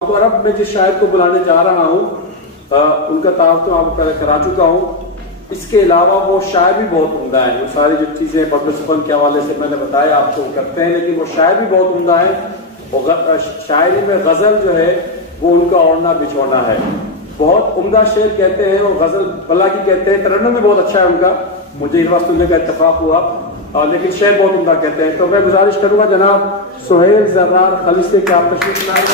अरब में जिस शायर को बुलाने जा रहा हूँ उनका तारुफ तो आपको करा चुका हूँ। इसके अलावा वो शायर भी बहुत उम्दा है। वो सारी जो चीजें बदलसपन के हवाले से मैंने बताया आपको करते हैं, लेकिन वो शायर भी बहुत उम्दा है। और शायरी में गजल जो है वो उनका ओढ़ना बिछोना है। बहुत उम्दा शेर कहते हैं और गजल बल्ला की कहते हैं। तरन्नुम में बहुत अच्छा है उनका, मुझे इस बात सुनने का इत्तेफाक हुआ, लेकिन शेर बहुत उम्दा कहते हैं। तो मैं गुजारिश करूंगा जनाब सुहेल जर्रार खलीस से क्या आप तशरीफ लाएं,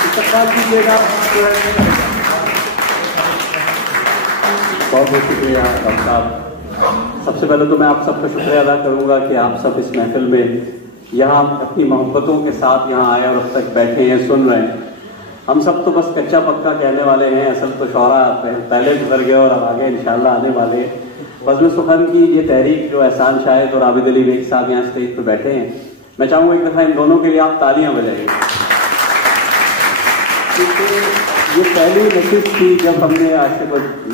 इस्तकबाल कीजिएगा। बहुत बहुत शुक्रिया डॉक्टर साहब। सबसे पहले तो मैं आप सबका शुक्रिया अदा करूंगा कि आप सब इस महफिल में यहाँ अपनी मोहब्बतों के साथ यहाँ आए और अब तक बैठे हैं, सुन रहे हैं। हम सब तो बस कच्चा पक्का कहने वाले हैं, असल तो शौरा पहले गुजर गए और अब आगे इंशाल्लाह आने वाले हैं। बज़्म सुखन की ये तहरीक जो एहसान शाहिद और आबिद अली बेग साहब यहाँ स्टेज पर बैठे हैं, मैं चाहूँगा एक दफ़ा इन दोनों के लिए आप तालियां बजाइए। ये पहली नशिस्त थी जब हमने आज से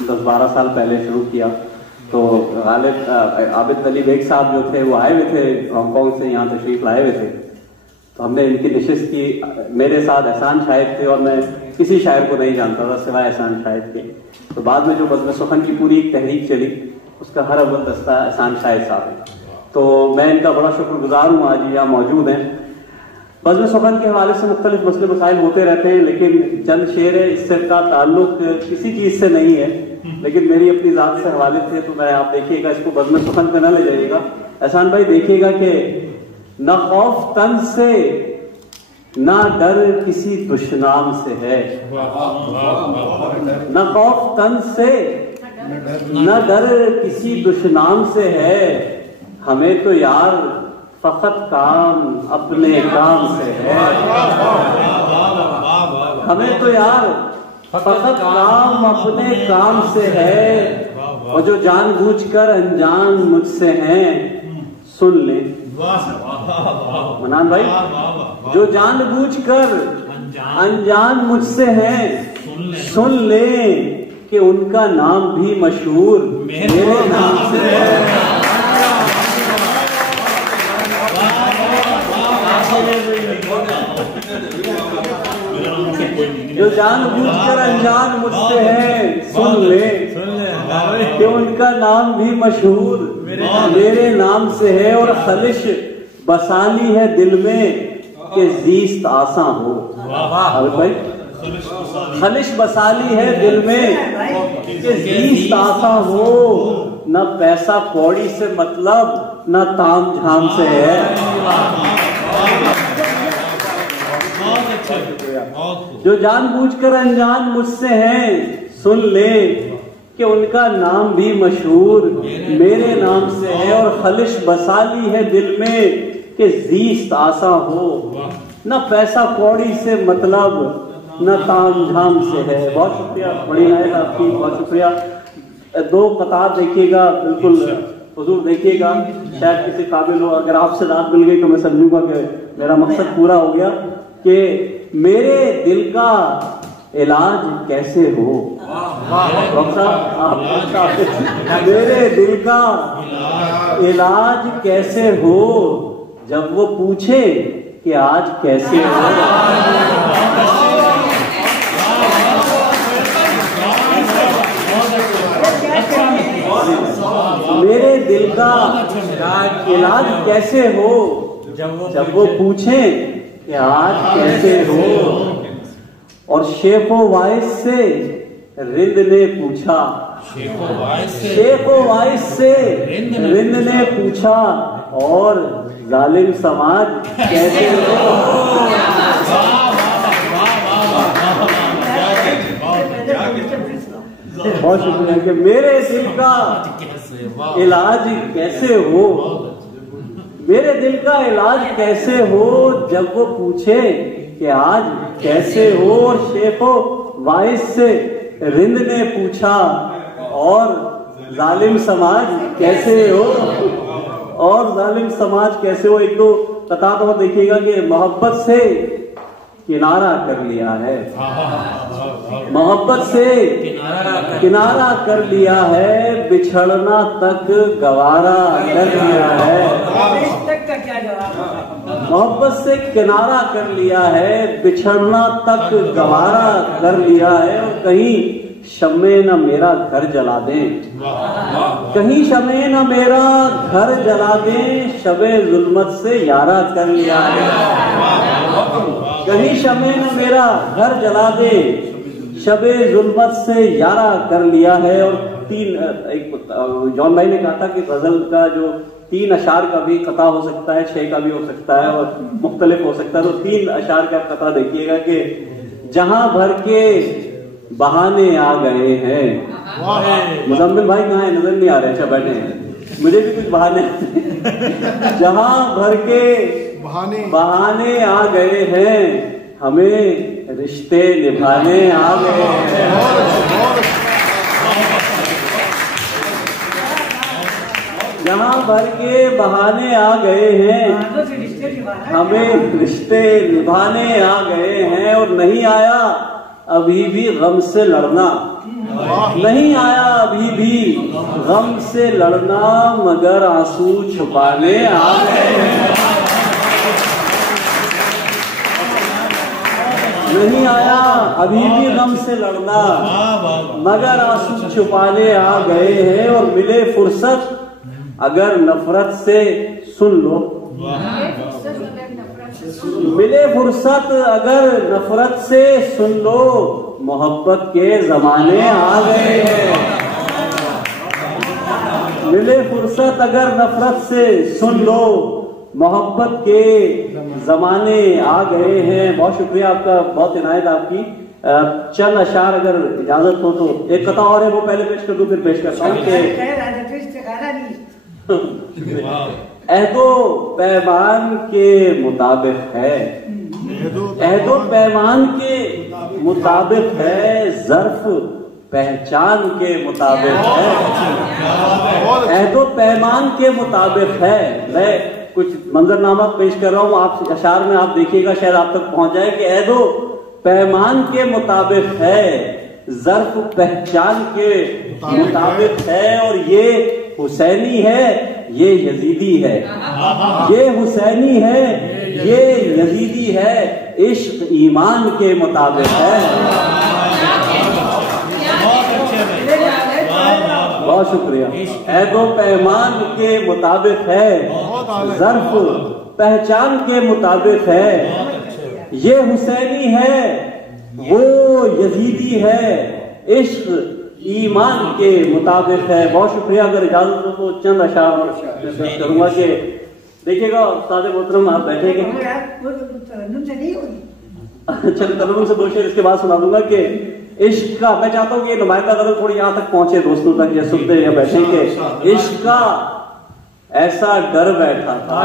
10-12 साल पहले शुरू किया। तो गालिब आबिद अली बेग साहब जो थे वो आए हुए थे हांगकॉन्ग से, यहाँ तशरीफ लाए हुए थे। तो हमने इनकी नशिस्त की। मेरे साथ एहसान शाहिद थे और मैं किसी शायर को नहीं जानता था सिवाय एहसान शाहिद के। तो बाद में जो बज़्म सुखन की पूरी एक तहरीक चली उसका हर अव्वल दस्ता एहसान शाहिद साहब है। तो मैं इनका बड़ा शुक्रगुजार हूँ, आज यहाँ मौजूद हैं। बज़्म सुखन के हवाले से मुख्तलिफ मसले मसाइल होते रहते हैं, लेकिन चंद शेर है, इससे का ताल्लुक किसी चीज से नहीं है, लेकिन मेरी अपनी जात से हवाले से। तो मैं आप देखिएगा, इसको बज़्म सुखन पे न ले जाइएगा। एहसान भाई देखिएगा कि न खौफ तन से ना डर किसी दुश्मन से है, न खौफ तन से न डर किसी दुश्मन से है, हमें तो यार फकत काम अपने काम से है, हमें तो यार फकत काम अपने काम से है। और जो जानबूझकर अनजान मुझसे हैं सुन ले मनान भाई, जो जानबूझकर अनजान मुझसे हैं सुन ले कि उनका नाम भी मशहूर मेरे नाम से है। जो जानबूझकर अनजान मुझसे है सुन ले कि उनका नाम भी मशहूर मेरे नाम से है। और खलिश बसाली है दिल में कि जीस्त आसान हो। भाई खलिश बसाली है दिल में कि जीस्त आसान हो, न पैसा कौड़ी से मतलब न ताम झाम से है। जो जानबूझकर अनजान मुझसे हैं सुन ले कि उनका नाम भी मशहूर मेरे नाम से है। और खलिश बसाली है दिल में कि जीस्त आसा हो, न पैसा कौड़ी से मतलब न ताम झाम से है। बहुत शुक्रिया, बड़ी नायक आपकी, बहुत शुक्रिया। दो कतार देखिएगा, बिल्कुल हुजूर देखिएगा, शायद किसी काबिल हो। अगर आपसे रात मिल गई तो मैं समझूंगा कि मेरा मकसद पूरा हो गया। कि मेरे दिल का इलाज कैसे हो, मेरे दिल का इलाज कैसे हो, जब वो पूछे कि आज कैसे हो। मेरे दिल का इलाज कैसे हो, जब वो पूछे कि आज कैसे हो। और शेखो वाइस से रिंद ने पूछा, शेखो वाइस से रिंद ने पूछा, और जालिम समाज कैसे हो। बहुत शुक्रिया कि मेरे दिल का इलाज कैसे हो, मेरे दिल का इलाज कैसे हो, जब वो पूछे कि आज कैसे हो। और शेखो वाइस से रिंद ने पूछा, और जालिम समाज कैसे हो, और जालिम समाज कैसे हो। एक दो बता तो देखिएगा कि मोहब्बत से किनारा कर लिया है, मोहब्बत से किनारा कर लिया है, बिछड़ना तक गवारा कर लिया है। का क्या जवाब मोहब्बत से किनारा कर लिया है, बिछड़ना तक गवारा कर लिया है, और कहीं शम्मे न मेरा घर जला दें, कहीं शम्मे न मेरा घर जला दें, शबे जुल्मत से यारा कर लिया है। कहीं शम्मे न मेरा घर जला दे, शबे जुल्मत से यारा कर लिया है। और जॉन भाई ने कहा था कि गजल का जो 3 अशार का भी कता हो सकता है, 6 का भी हो सकता है और मुख्तलिफ हो सकता है। तो 3 अशार का कता देखिएगा कि जहां भर के बहाने आ गए हैं। मुजम्मिल भाई कहाँ है? नजर नहीं आ रहे। अच्छा बैठे हैं, मुझे भी कुछ बहाने जहां भर के बहाने आ गए हैं, हमें रिश्ते निभाने आ गए हैं। जहां भर के बहाने आ गए हैं, हमें रिश्ते निभाने आ गए हैं। और नहीं आया अभी भी गम से लड़ना, नहीं आया अभी भी गम से लड़ना, मगर आंसू छुपाने आ गए हैं। नहीं आया अभी भी गम से लड़ना, मगर आंसू छुपाने आ गए हैं। और मिले फुर्सत अगर नफरत से सुन लो, मिले फुर्सत अगर नफरत से सुन लो, मोहब्बत के जमाने आ गए हैं। मिले फुर्सत अगर नफरत से सुन लो, मोहब्बत के जमाने आ गए हैं। बहुत शुक्रिया आपका, बहुत इनायत आपकी। चंद अशार अगर इजाजत हो तो एक कथा और है, वो पहले पेश कर दूं फिर पेश करता हूँ। अहदो पैमान के मुताबिक है, अहदो पैमान के मुताबिक है, ज़र्फ पहचान के मुताबिक है। अहदो पैमान के मुताबिक है। मैं कुछ मंजरनामा पेश कर रहा हूँ, आप अशार में आप देखिएगा, शायद आप तक पहुंच जाए कि अहदो पैमान के मुताबिक है, ज़र्फ पहचान के मुताबिक है। और ये हुसैनी है, ये यजीदी है, ये हुसैनी है, ये यजीदी है, इश्क ईमान के मुताबिक है। बहुत शुक्रिया। ऐदो पैमान के मुताबिक है, ज़र्फ पहचान के मुताबिक है, ये हुसैनी है, वो यजीदी है, इश्क ईमान के मुताबिक है। बहुत शुक्रिया। अगर इजाजत हो तो चंद अशार पेश करूंगा कि देखिएगा उस्ताद मोहतरम आप बैठेंगे, चंद तरन्नुम से 2 शेर इसके बाद सुना दूंगा कि इश्क का, मैं चाहता हूँ कि नुमाइंदा गजल थोड़ी यहाँ तक पहुंचे दोस्तों तक, या सुनते या बैठेंगे। इश्क का ऐसा डर बैठा था,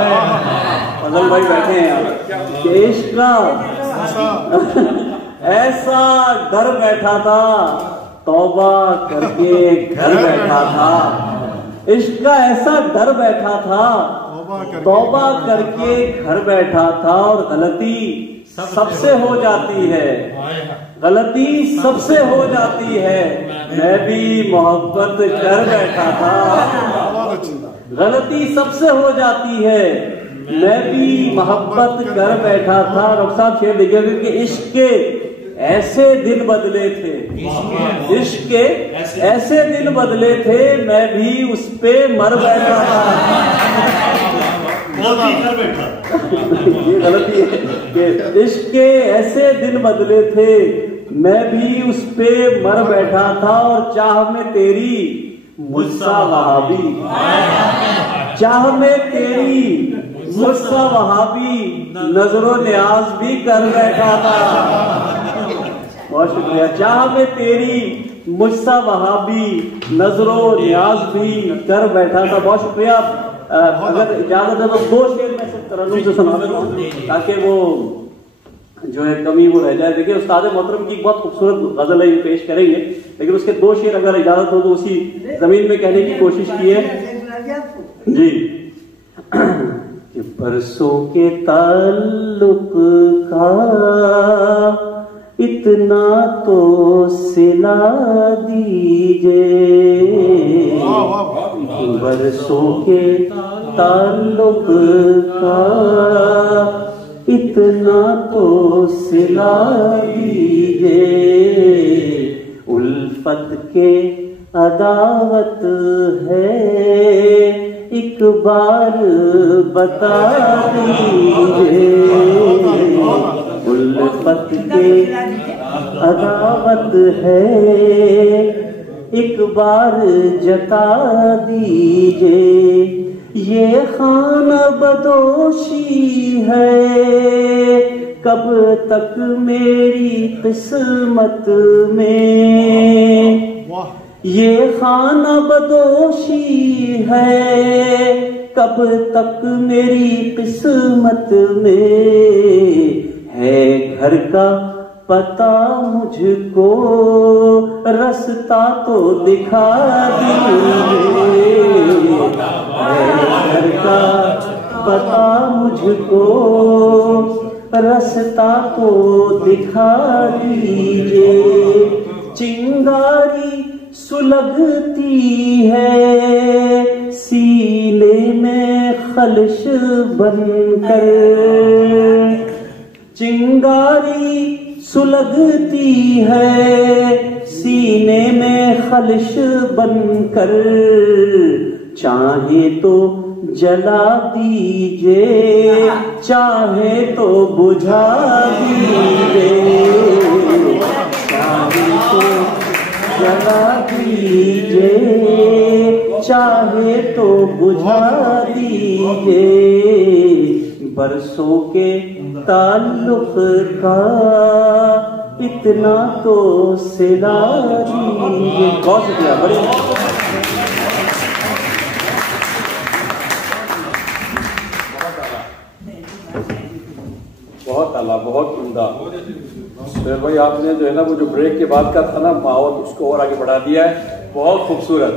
फजल भाई बैठे हैं यहाँ, कि इश्क का ऐसा डर बैठा था, तौबा करके घर बैठा था। इश्क का ऐसा डर बैठा था, तौबा करके घर बैठा था। और गलती सबसे हो जाती है, गलती सबसे हो जाती है, मैं भी मोहब्बत कर बैठा था। गलती सबसे हो जाती है, मैं भी मोहब्बत कर बैठा था। डॉक्टर साहब शेर लिखेंगे कि इश्क के ऐसे दिन बदले थे, इश्क के ऐसे दिन बदले थे, मैं भी उस पे मर बैठा था। ये गलती है कि इश्क के ऐसे दिन बदले थे, मैं भी उस पे मर बैठा था। और चाह में तेरी मुझसा वहाबी, चाह में तेरी मुझसा वहाबी, नजरो न्याज भी कर बैठा था। बहुत शुक्रिया। चाह में तेरी मुझसा वहाबी, नजरो न्याज भी कर बैठा था। बहुत शुक्रिया। अगर इजाजत है तो 2 शेर मैं सिर्फ तरन्नुम से सुना देता हूँ ताकि वो जो है कमी वो रह जाए। देखिए उस्ताद मोहतरम की बहुत खूबसूरत गजल है, पेश करेंगे, लेकिन उसके 2 शेर अगर इजाजत हो तो उसी जमीन में कहने की कोशिश की है जी। कि परसों के ताल्लुक का इतना तो सिला दीजिए, बरसों के ताल्लुक का इतना तो सिला दीजिए, उल्फत के अदावत है एक बार बता दीजिए, उल्फत के अदावत है एक बार जता दीजिए, ये खाना बदोशी है कब तक मेरी किस्मत में, ये खाना बदोशी है कब तक मेरी किस्मत में, है घर का पता मुझको रास्ता तो दिखा दीजिए, घर का पता मुझको रास्ता तो दिखा दीजिए, चिंगारी सुलगती है सीने में खलश बनकर, चिंगारी सुलगती है सीने में खलश बनकर, चाहे तो जला दीजिए चाहे तो बुझा दीजिए, चाहे तो जला दीजिए चाहे तो बुझा दीजिए, बरसों के ताल्लुक का इतना तो सिला दीजिए। बहुत शुक्रिया, बड़े बहुत आला, बहुत उम्दा। फिर भाई आपने जो है ना वो जो ब्रेक के बाद का था ना माहौल उसको और आगे बढ़ा दिया है, बहुत खूबसूरत।